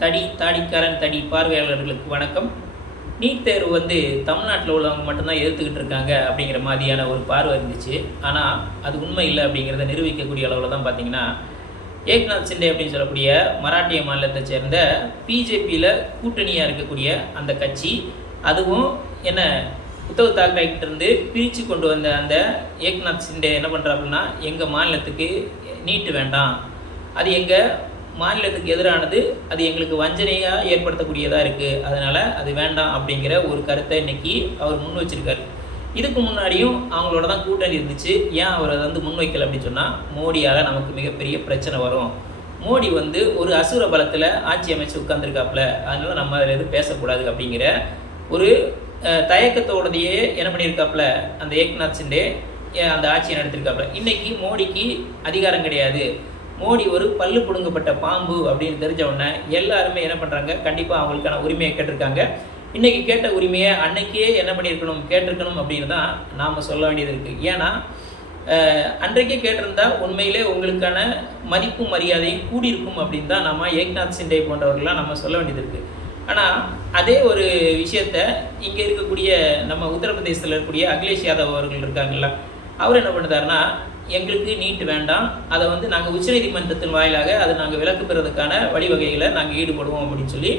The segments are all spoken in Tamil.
தடி தாடிக்காரன் தடி பார்வையாளர்களுக்கு வணக்கம். நீட் தேர்வு வந்து தமிழ்நாட்டில் உள்ளவங்க மட்டும்தான் எதிர்த்துக்கிட்டு இருக்காங்க அப்படிங்கிற மாதிரியான ஒரு பார்வை இருந்துச்சு. ஆனால் அது உண்மை இல்லை அப்படிங்கிறத நிரூபிக்கக்கூடிய அளவில் தான் பார்த்தீங்கன்னா ஏக்நாத் சிண்டே அப்படின்னு சொல்லக்கூடிய மராட்டிய மாநிலத்தை சேர்ந்த பிஜேபியில் கூட்டணியாக இருக்கக்கூடிய அந்த கட்சி அதுவும் என்ன உத்தவ் தாக்கரே இருந்து பிரித்து கொண்டு வந்த அந்த ஏக்நாத் சிண்டே என்ன பண்ணுறாப்புன்னா எங்கள் மாநிலத்துக்கு நீட்டு வேண்டாம். அது எங்கள் மாநிலத்துக்கு எதிரானது அது எங்களுக்கு வஞ்சனையாக ஏற்படுத்தக்கூடியதாக இருக்குது அதனால் அது வேண்டாம் அப்படிங்கிற ஒரு கருத்தை இன்னைக்கு அவர் முன் வச்சிருக்காரு. இதுக்கு முன்னாடியும் அவங்களோட தான் கூட்டணி இருந்துச்சு. ஏன் அவர் அதை வந்து முன்வைக்கல அப்படின்னு சொன்னால் மோடியால் நமக்கு மிகப்பெரிய பிரச்சனை வரும். மோடி வந்து ஒரு அசுர பலத்தில் ஆட்சி அமைச்சு உட்காந்துருக்காப்புல அதனால நம்ம அதில் எதுவும் பேசக்கூடாது அப்படிங்கிற ஒரு தயக்கத்தோடதையே என்ன பண்ணியிருக்காப்புல அந்த ஏக்நாத் சிண்டே அந்த ஆட்சியை நடத்திருக்காப்புல இன்றைக்கி மோடிக்கு அதிகாரம் கிடையாது. மோடி ஒரு பல்லு பிடுங்கப்பட்ட பாம்பு அப்படின்னு தெரிஞ்ச உடனே எல்லாருமே என்ன பண்ணுறாங்க கண்டிப்பாக அவங்களுக்கான உரிமையை கேட்டிருக்காங்க. இன்னைக்கு கேட்ட உரிமையை அன்னைக்கே என்ன பண்ணியிருக்கணும்? கேட்டிருக்கணும் அப்படின்னு தான் நாம் சொல்ல வேண்டியது இருக்குது ஏன்னா அஹ், அன்றைக்கே கேட்டிருந்தா உண்மையிலே உங்களுக்கான மதிப்பும் மரியாதையும் கூடியிருக்கும் அப்படின்னு தான் நம்ம ஏக்நாத் சிண்டே போன்றவர்கள்லாம் நம்ம சொல்ல வேண்டியது இருக்குது ஆனால் அதே ஒரு விஷயத்த இங்கே இருக்கக்கூடிய நம்ம உத்தரப்பிரதேசத்தில் இருக்கக்கூடிய அகிலேஷ் யாதவ் அவர்கள் இருக்காங்கல்ல அவர் என்ன பண்ணுறாருன்னா எங்களுக்கு நீட் வேண்டாம். அதை வந்து நாங்கள் உச்சநீதிமன்றத்தின் வாயிலாக அதை நாங்கள் விலக்கு பெறதுக்கான வழிவகைகளை நாங்கள் ஈடுபடுவோம் அப்படின்னு சொல்லி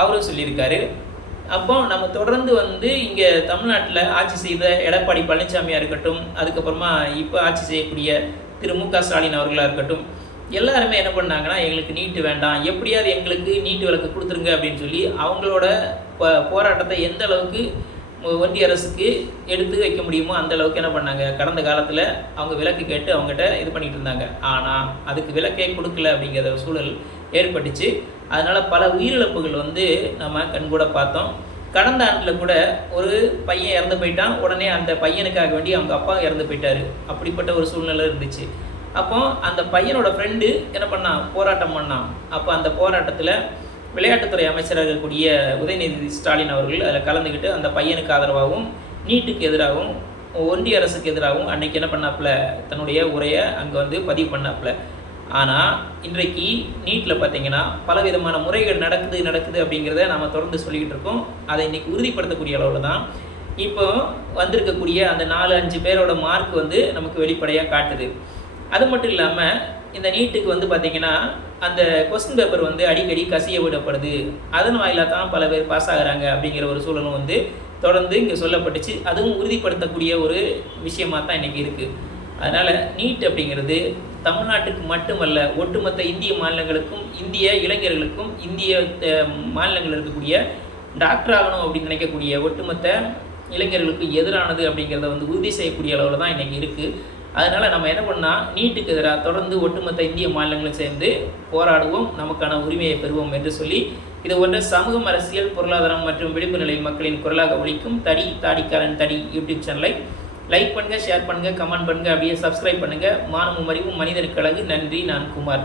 அவரும் சொல்லியிருக்காரு. அப்போ நம்ம தொடர்ந்து வந்து இங்கே தமிழ்நாட்டில் ஆட்சி செய்த எடப்பாடி பழனிசாமியாக இருக்கட்டும் அதுக்கப்புறமா இப்போ ஆட்சி செய்யக்கூடிய திரு மு க ஸ்டாலின் அவர்களாக இருக்கட்டும் எல்லாருமே என்ன பண்ணாங்கன்னா எங்களுக்கு நீட்டு வேண்டாம். எப்படியாவது எங்களுக்கு நீட்டு விளக்கு கொடுத்துருங்க அப்படின்னு சொல்லி அவங்களோட போராட்டத்தை எந்த அளவுக்கு ஒன்றிய அரசுக்கு எடுத்து வைக்க முடியுமோ அந்த அளவுக்கு என்ன பண்ணாங்க? கடந்த காலத்தில் அவங்க விலக்கு கேட்டு அவங்ககிட்ட இது பண்ணிட்டு இருந்தாங்க. ஆனால் அதுக்கு விலக்கே கொடுக்கல அப்படிங்கிற ஒரு சூழல் ஏற்பட்டுச்சு. அதனால் பல உயிரிழப்புகள் வந்து நம்ம கண்கூட பார்த்தோம். கடந்த ஆண்டில் கூட ஒரு பையன் இறந்து போயிட்டான். உடனே அந்த பையனுக்காக வேண்டி அவங்க அப்பா இறந்து போயிட்டாரு. அப்படிப்பட்ட ஒரு சூழ்நிலை இருந்துச்சு. அப்போ அந்த பையனோட ஃப்ரெண்டு என்ன பண்ணான்? போராட்டம் பண்ணான். அப்போ அந்த போராட்டத்தில் விளையாட்டுத்துறை அமைச்சராக இருக்கக்கூடிய உதயநிதி ஸ்டாலின் அவர்கள் அதில் கலந்துக்கிட்டு அந்த பையனுக்கு ஆதரவாகவும் நீட்டுக்கு எதிராகவும் ஒன்றிய அரசுக்கு எதிராகவும் அன்னைக்கு என்ன பண்ணாப்புல? தன்னுடைய உரையை அங்கே வந்து பதிவு பண்ணாப்புல. ஆனால் இன்றைக்கு நீட்டில் பார்த்தீங்கன்னா பலவிதமான முறைகள் நடக்குது நடக்குது அப்படிங்கிறத நம்ம தொடர்ந்து சொல்லிக்கிட்டு இருக்கோம். அதை இன்றைக்கி உறுதிப்படுத்தக்கூடிய அளவில் தான் இப்போ வந்திருக்கக்கூடிய அந்த நாலு அஞ்சு பேரோட மார்க் வந்து நமக்கு வெளிப்படையாக காட்டுது. அது மட்டும் இல்லாமல் இந்த நீட்டுக்கு வந்து பார்த்தீங்கன்னா அந்த கொஸ்டின் பேப்பர் வந்து அடிக்கடி கசிய விடப்படுது. அதன் வாயிலாக தான் பல பேர் பாஸ் ஆகுறாங்க அப்படிங்கிற ஒரு சூழலும் வந்து தொடர்ந்து இங்கே சொல்லப்பட்டுச்சு. அதுவும் உறுதிப்படுத்தக்கூடிய ஒரு விஷயமாக தான் இன்றைக்கி இருக்குது அதனால் நீட் அப்படிங்கிறது தமிழ்நாட்டுக்கு மட்டுமல்ல ஒட்டுமொத்த இந்திய மாநிலங்களுக்கும் இந்திய இளைஞர்களுக்கும் இந்திய மாநிலங்களில் இருக்கக்கூடிய டாக்டர் ஆகணும் அப்படின்னு நினைக்கக்கூடிய ஒட்டுமொத்த இளைஞர்களுக்கு எதிரானது அப்படிங்கிறத வந்து உறுதி செய்யக்கூடிய அளவில் தான் இன்றைக்கி இருக்குது அதனால் நம்ம என்ன பண்ணால் நீட்டுக்கு எதிராக தொடர்ந்து ஒட்டுமொத்த இந்திய மாநிலங்களும் சேர்ந்து போராடுவோம் நமக்கான உரிமையை பெறுவோம் என்று சொல்லி இது போன்ற சமூகம் அரசியல் பொருளாதாரம் மற்றும் விழிப்பு நிலை மக்களின் குரலாக ஒழிக்கும் தடி தாடிக்காரன் தடி யூடியூப் சேனலை. லைக் பண்ணுங்கள் ஷேர் பண்ணுங்கள் கமெண்ட் பண்ணுங்கள் அப்படியே சப்ஸ்கிரைப் பண்ணுங்கள் மானமும் அறிவும் மனிதனுக்கு அழகு. நன்றி நான் குமார்.